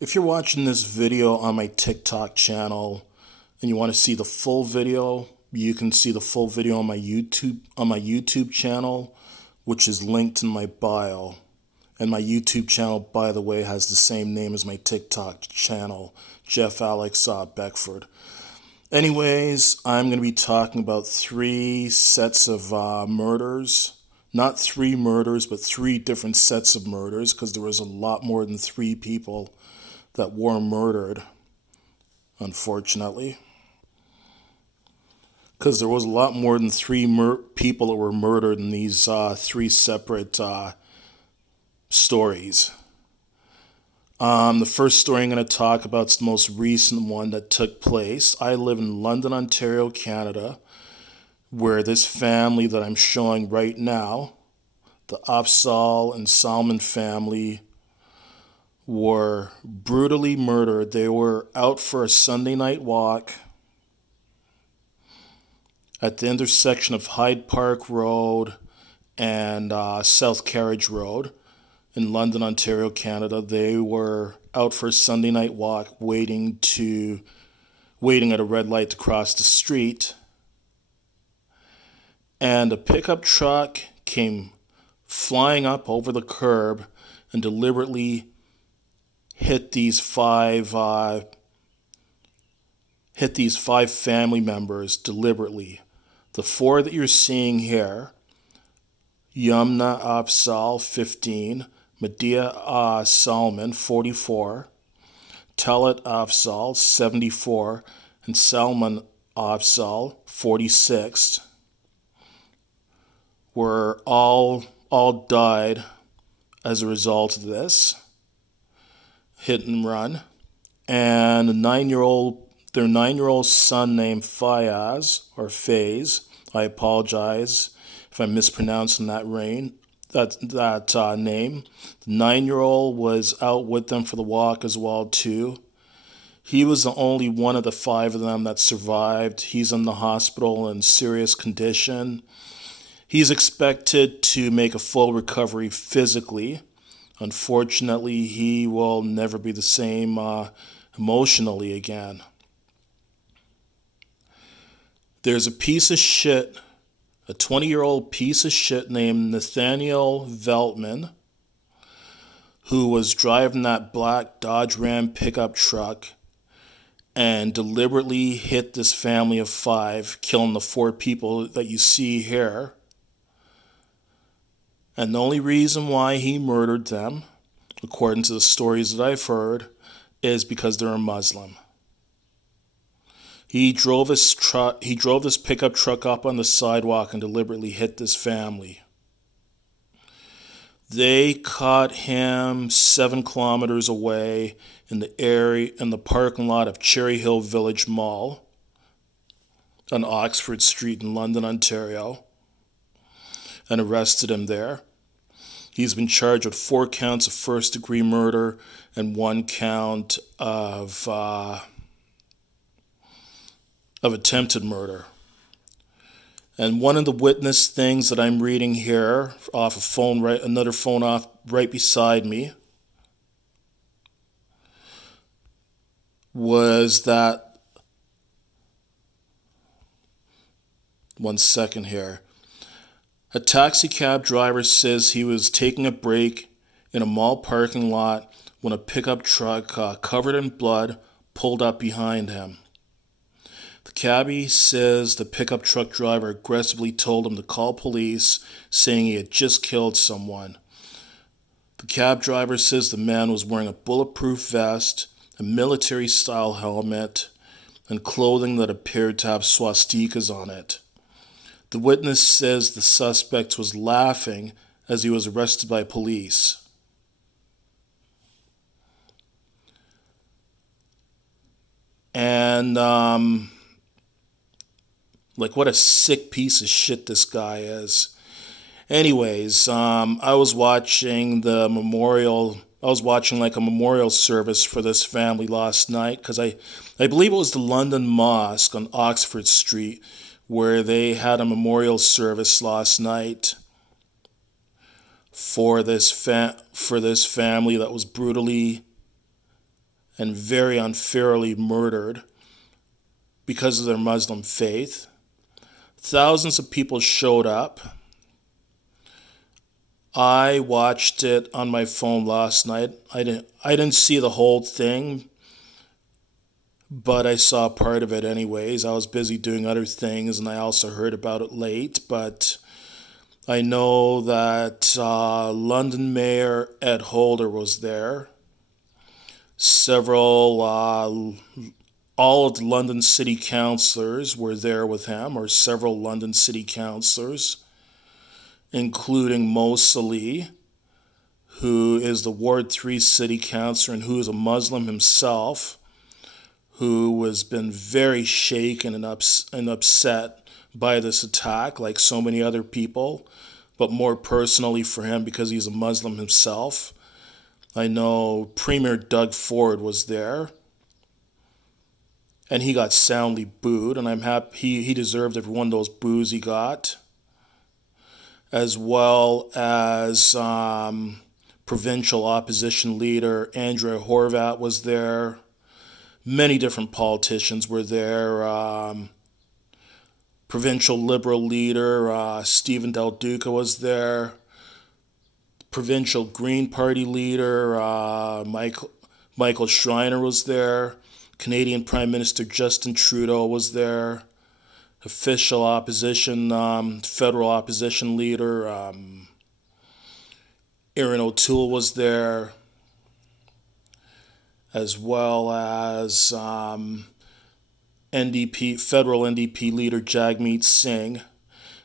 If you're watching this video on my TikTok channel and you want to see the full video, you can see the full video on my YouTube channel, which is linked in my bio. And my YouTube channel, by the way, has the same name as my TikTok channel, Jeff Alex Beckford. Anyways, I'm going to be talking about three sets of murders. Not three murders, but three different sets of murders, because there was a lot more than three people that were murdered, unfortunately. Because there was a lot more than three people that were murdered in these three separate stories. The first story I'm going to talk about is the most recent one that took place. I live in London, Ontario, Canada, where this family that I'm showing right now, the Afzal and Salman family, were brutally murdered. They were out for a Sunday night walk at the intersection of Hyde Park Road and South Carriage Road in London, Ontario, Canada. They were out for a Sunday night walk, waiting at a red light to cross the street. And a pickup truck came flying up over the curb and deliberately hit these five family members deliberately. The four that you're seeing here: Yumna Afzal, 15, Medea Salman, 44, Talat Afzal, 74, and Salman Afzal, 46, were all died as a result of this hit and run. And their 9-year-old son named Faiz. I apologize if I'm mispronouncing that name. The 9-year-old was out with them for the walk as well too. He was the only one of the five of them that survived. He's in the hospital in serious condition. He's expected to make a full recovery physically. Unfortunately, he will never be the same emotionally again. There's a 20-year-old piece of shit named Nathaniel Veltman, who was driving that black Dodge Ram pickup truck and deliberately hit this family of five, killing the four people that you see here. And the only reason why he murdered them, according to the stories that I've heard, is because they're a Muslim. He drove this pickup truck up on the sidewalk and deliberately hit this family. They caught him 7 kilometers away in the parking lot of Cherry Hill Village Mall on Oxford Street in London, Ontario, and arrested him there. He's been charged with 4 counts of first-degree murder and 1 count of attempted murder. And one of the witness things that I'm reading here off a phone, another phone off right beside me, was that, one second here. A taxi cab driver says he was taking a break in a mall parking lot when a pickup truck covered in blood pulled up behind him. The cabbie says the pickup truck driver aggressively told him to call police, saying he had just killed someone. The cab driver says the man was wearing a bulletproof vest, a military-style helmet, and clothing that appeared to have swastikas on it. The witness says the suspect was laughing as he was arrested by police. And, what a sick piece of shit this guy is. Anyways, I was watching a memorial service for this family last night, because I believe it was the London Mosque on Oxford Street, where they had a memorial service last night for this family that was brutally and very unfairly murdered because of their Muslim faith. Thousands of people showed up. I watched it on my phone last night. I didn't see the whole thing, but I saw part of it anyways. I was busy doing other things, and I also heard about it late. But I know that London Mayor Ed Holder was there. All of the London City Councillors were there with him, or several London City Councillors, including Mo Salih, who is the Ward 3 City Councillor and who is a Muslim himself, who has been very shaken and upset by this attack, like so many other people, but more personally for him because he's a Muslim himself. I know Premier Doug Ford was there, and he got soundly booed, and I'm happy he deserved every one of those boos he got, as well as provincial opposition leader Andrea Horvat was there. Many different politicians were there. Provincial Liberal leader Stephen Del Duca was there. Provincial Green Party leader Michael Schreiner was there. Canadian Prime Minister Justin Trudeau was there. Official opposition, federal opposition leader Erin O'Toole was there, as well as federal NDP leader Jagmeet Singh,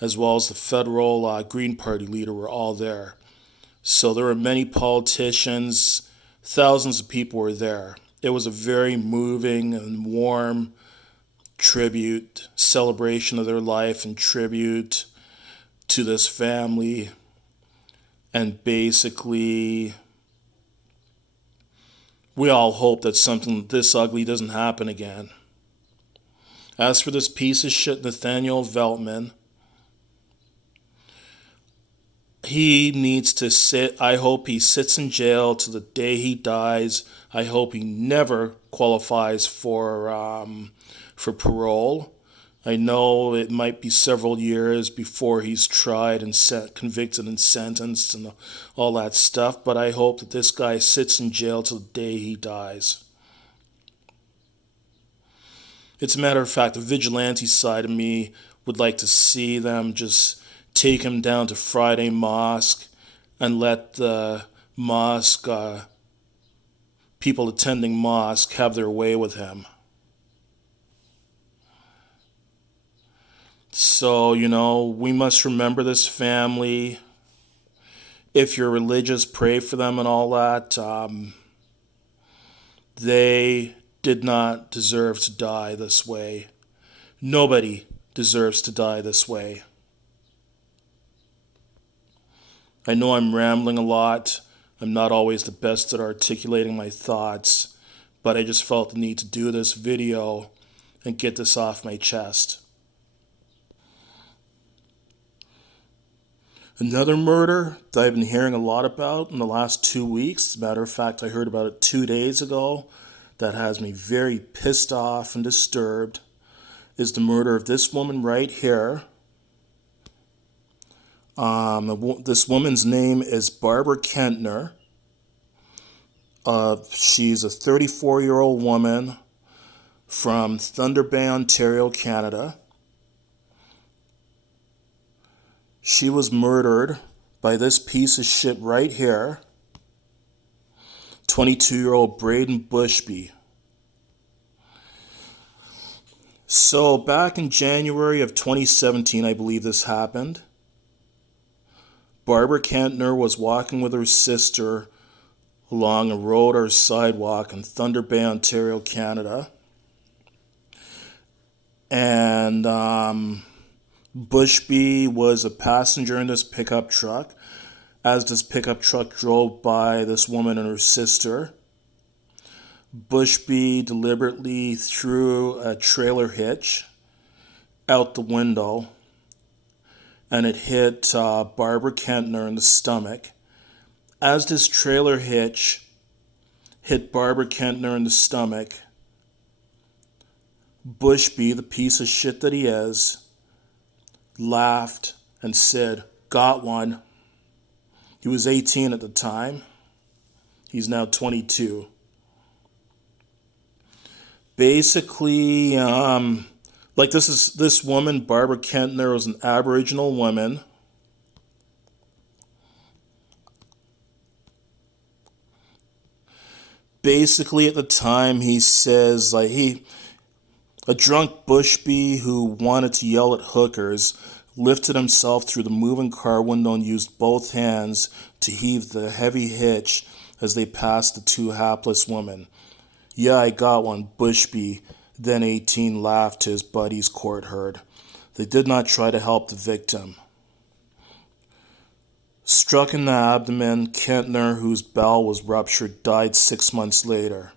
as well as the federal Green Party leader were all there. So there were many politicians, thousands of people were there. It was a very moving and warm tribute, celebration of their life and tribute to this family. And basically, we all hope that something this ugly doesn't happen again. As for this piece of shit, Nathaniel Veltman, he needs to sit. I hope he sits in jail to the day he dies. I hope he never qualifies for parole. I know it might be several years before he's tried and convicted and sentenced and all that stuff, but I hope that this guy sits in jail till the day he dies. It's a matter of fact, the vigilante side of me would like to see them just take him down to Friday Mosque and let the mosque, people attending mosque, have their way with him. So, we must remember this family. If you're religious, pray for them and all that. They did not deserve to die this way. Nobody deserves to die this way. I know I'm rambling a lot. I'm not always the best at articulating my thoughts, but I just felt the need to do this video and get this off my chest. Another murder that I've been hearing a lot about in the last 2 weeks, as a matter of fact, I heard about it 2 days ago, that has me very pissed off and disturbed, is the murder of this woman right here. This woman's name is Barbara Kentner. She's a 34-year-old woman from Thunder Bay, Ontario, Canada. She was murdered by this piece of shit right here, 22-year-old Braden Bushby. So back in January of 2017, I believe this happened. Barbara Kentner was walking with her sister along a road or sidewalk in Thunder Bay, Ontario, Canada. And Bushby was a passenger in this pickup truck. As this pickup truck drove by this woman and her sister, Bushby deliberately threw a trailer hitch out the window, and it hit Barbara Kentner in the stomach. As this trailer hitch hit Barbara Kentner in the stomach. Bushby, the piece of shit that he is, laughed and said, "Got one." He was 18 at the time. He's now 22. Basically, this woman, Barbara Kentner, was an Aboriginal woman. Basically, at the time, he says, a drunk Bushby who wanted to yell at hookers lifted himself through the moving car window and used both hands to heave the heavy hitch as they passed the two hapless women. "Yeah, I got one," Bushby, then 18, laughed to his buddies court heard. They did not try to help the victim. Struck in the abdomen, Kentner, whose bowel was ruptured, died 6 months later.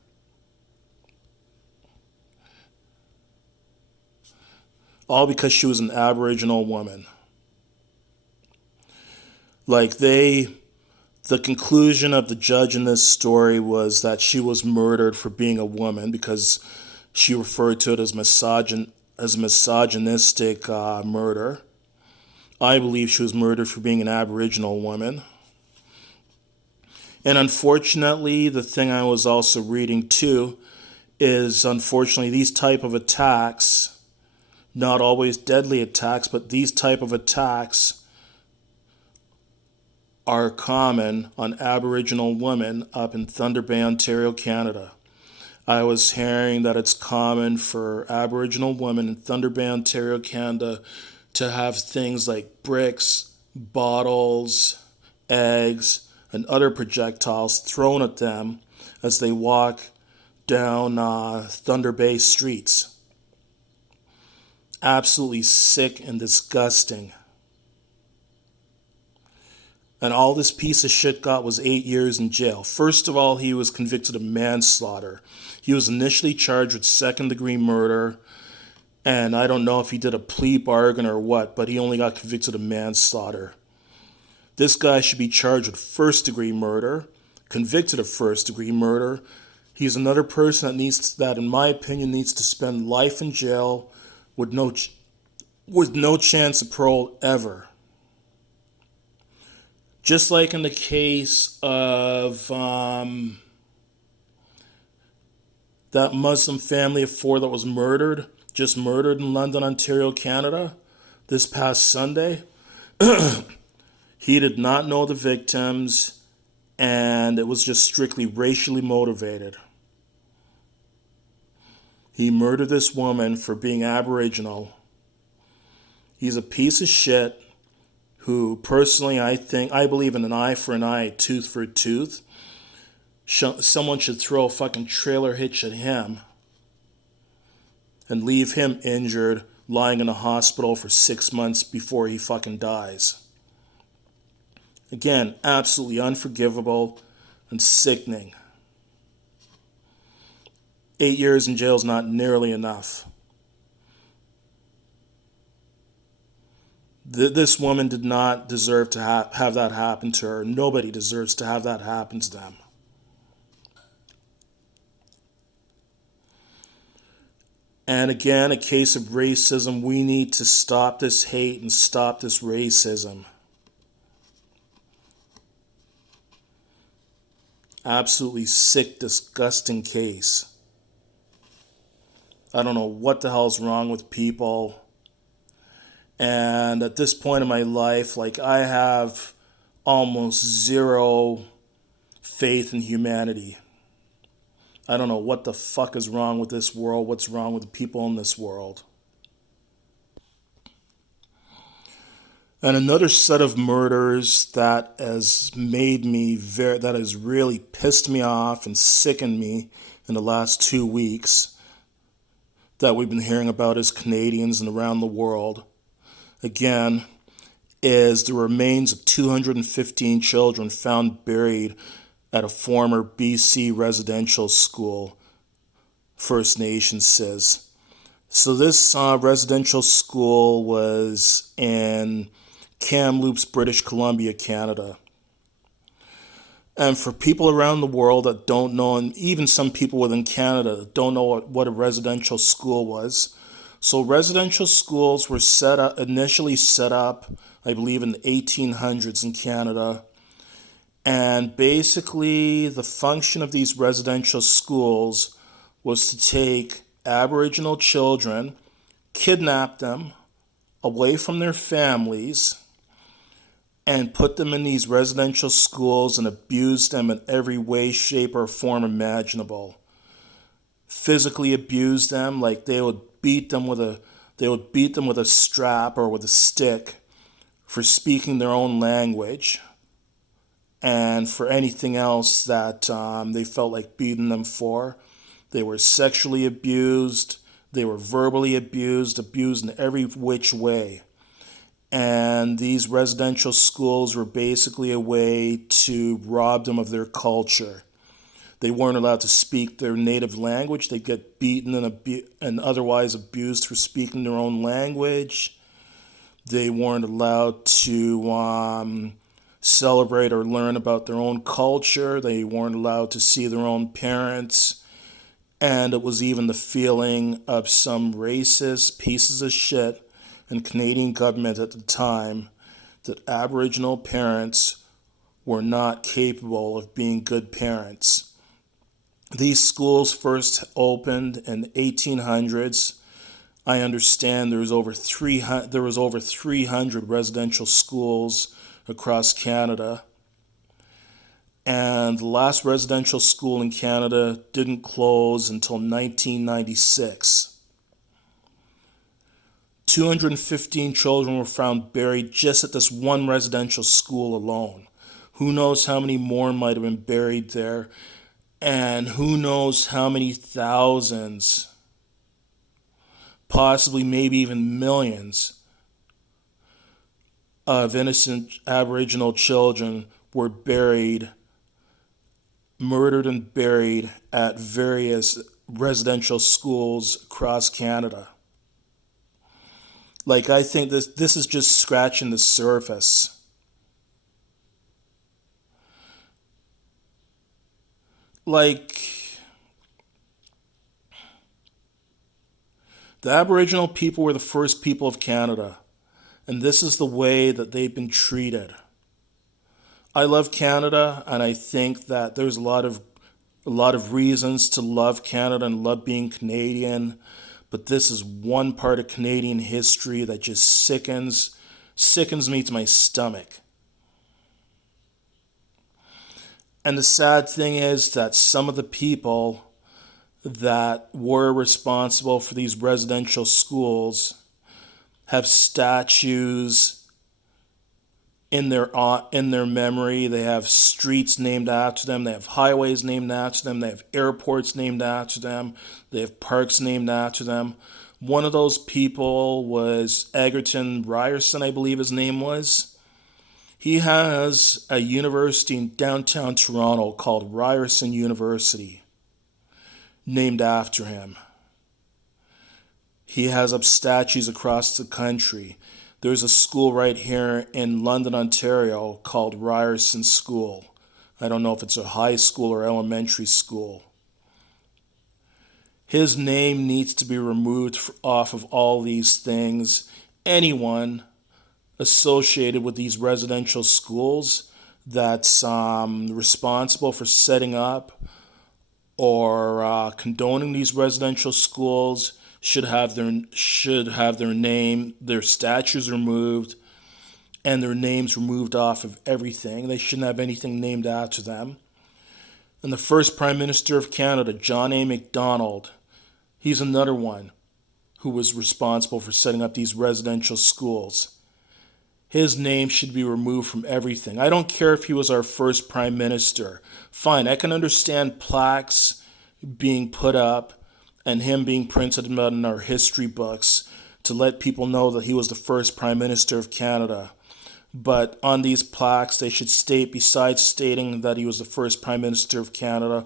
All because she was an Aboriginal woman. The conclusion of the judge in this story was that she was murdered for being a woman because she referred to it as misogynistic murder. I believe she was murdered for being an Aboriginal woman. And unfortunately, the thing I was also reading too is, unfortunately, these type of attacks, not always deadly attacks, but these type of attacks are common on Aboriginal women up in Thunder Bay, Ontario, Canada. I was hearing that it's common for Aboriginal women in Thunder Bay, Ontario, Canada to have things like bricks, bottles, eggs, and other projectiles thrown at them as they walk down Thunder Bay streets. Absolutely sick and disgusting. And all this piece of shit got was 8 years in jail. First of all, he was convicted of manslaughter. He was initially charged with second-degree murder, and I don't know if he did a plea bargain or what, but he only got convicted of manslaughter. This guy should be charged with first-degree murder, convicted of first-degree murder. He's another person that, in my opinion, needs to spend life in jail with no chance of parole ever. Just like in the case of that Muslim family of 4 that was murdered in London, Ontario, Canada, this past Sunday. He did not know the victims, and it was just strictly racially motivated. He murdered this woman for being Aboriginal. He's a piece of shit who, personally, I believe in an eye for an eye, tooth for a tooth. Someone should throw a fucking trailer hitch at him and leave him injured, lying in a hospital for 6 months before he fucking dies. Again, absolutely unforgivable and sickening. 8 years in jail is not nearly enough. This woman did not deserve to have that happen to her. Nobody deserves to have that happen to them. And again, a case of racism. We need to stop this hate and stop this racism. Absolutely sick, disgusting case. I don't know what the hell's wrong with people. And at this point in my life, I have almost zero faith in humanity. I don't know what the fuck is wrong with this world, what's wrong with the people in this world. And another set of murders that has really pissed me off and sickened me in the last 2 weeks that we've been hearing about as Canadians and around the world, again, is the remains of 215 children found buried at a former BC residential school, First Nations says. So this residential school was in Kamloops, British Columbia, Canada. And for people around the world that don't know, and even some people within Canada that don't know what a residential school was. So residential schools were initially set up, I believe, in the 1800s in Canada. And basically, the function of these residential schools was to take Aboriginal children, kidnap them away from their families, and put them in these residential schools and abuse them in every way, shape, or form imaginable. Physically abuse them, like they would beat them with a strap or with a stick for speaking their own language, and for anything else that they felt like beating them for. They were sexually abused, they were verbally abused in every which way. And these residential schools were basically a way to rob them of their culture. They weren't allowed to speak their native language. They'd get beaten and otherwise abused for speaking their own language. They weren't allowed to celebrate or learn about their own culture. They weren't allowed to see their own parents. And it was even the feeling of some racist pieces of shit in Canadian government at the time that Aboriginal parents were not capable of being good parents. These schools first opened in the 1800s. I understand there was over 300 residential schools across Canada. And the last residential school in Canada didn't close until 1996. 215 children were found buried just at this one residential school alone. Who knows how many more might have been buried there, and who knows how many thousands, possibly maybe even millions, of innocent Aboriginal children were murdered and buried at various residential schools across Canada. Like, I think this is just scratching the surface. Like, the Aboriginal people were the first people of Canada, and this is the way that they've been treated. I love Canada, and I think that there's a lot of reasons to love Canada and love being Canadian. But this is one part of Canadian history that just sickens me to my stomach. And the sad thing is that some of the people that were responsible for these residential schools have statues in their memory. They have streets named after them. They have highways named after them. They have airports named after them. They have parks named after them. One of those people was Egerton Ryerson, I believe his name was. He has a university in downtown Toronto called Ryerson University, named after him. He has up statues across the country. There's a school right here in London, Ontario called Ryerson School. I don't know if it's a high school or elementary school. His name needs to be removed off of all these things. Anyone associated with these residential schools that's responsible for setting up or condoning these residential schools should have their name, their statues removed, and their names removed off of everything. They shouldn't have anything named after them. And the first Prime Minister of Canada, John A. Macdonald, he's another one who was responsible for setting up these residential schools. His name should be removed from everything. I don't care if he was our first Prime Minister. Fine, I can understand plaques being put up and him being printed in our history books to let people know that he was the first Prime Minister of Canada. But on these plaques, they should state, besides stating that he was the first Prime Minister of Canada,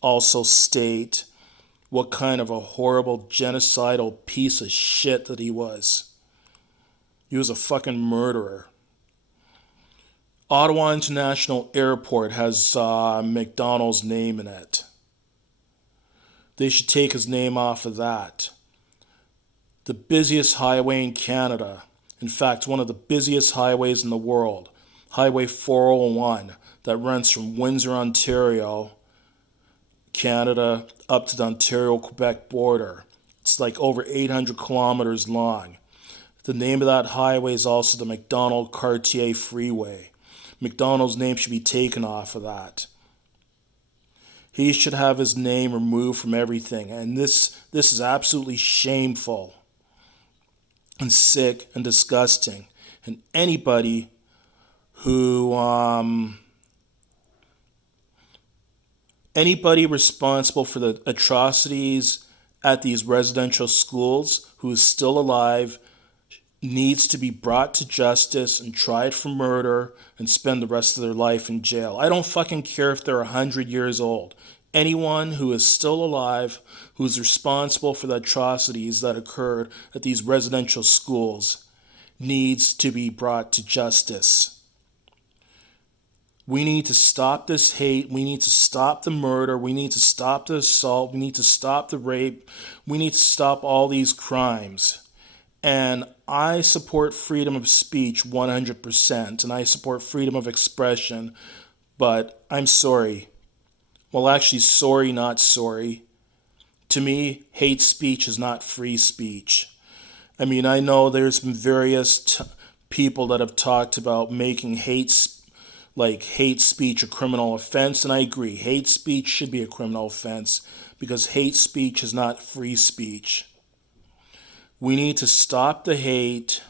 also state what kind of a horrible genocidal piece of shit that he was. He was a fucking murderer. Ottawa International Airport has McDonald's name in it. They should take his name off of that. The busiest highway in Canada, in fact, one of the busiest highways in the world, Highway 401, that runs from Windsor, Ontario, Canada, up to the Ontario-Quebec border. It's like over 800 kilometers long. The name of that highway is also the McDonald-Cartier Freeway. McDonald's name should be taken off of that. He should have his name removed from everything. And this is absolutely shameful and sick and disgusting. And anybody who anybody responsible for the atrocities at these residential schools who is still alive needs to be brought to justice and tried for murder and spend the rest of their life in jail. I don't fucking care if they're 100 years old. Anyone who is still alive, who's responsible for the atrocities that occurred at these residential schools, needs to be brought to justice. We need to stop this hate. We need to stop the murder. We need to stop the assault. We need to stop the rape. We need to stop all these crimes. And I support freedom of speech 100%, and I support freedom of expression, but I'm sorry. Well, actually, sorry, not sorry. To me, hate speech is not free speech. I mean, I know there's been various people that have talked about making hate speech a criminal offense, and I agree. Hate speech should be a criminal offense because hate speech is not free speech. We need to stop the hate.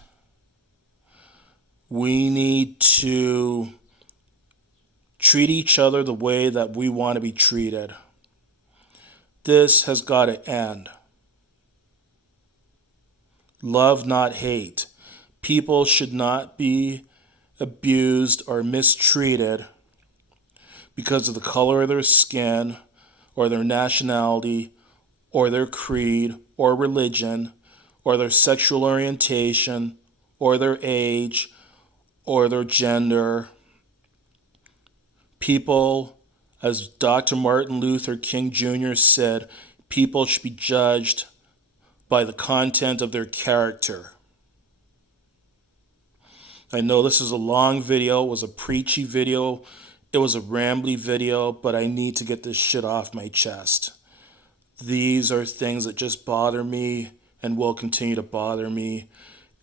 We need to treat each other the way that we want to be treated. This has got to end. Love, not hate. People should not be abused or mistreated because of the color of their skin or their nationality or their creed or religion or their sexual orientation or their age or their gender. People, as Dr. Martin Luther King Jr. said, people should be judged by the content of their character. I know this is a long video. It was a preachy video. It was a rambly video, but I need to get this shit off my chest. These are things that just bother me and will continue to bother me.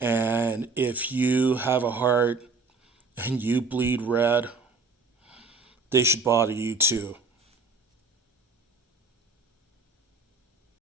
And if you have a heart and you bleed red, they should bother you too.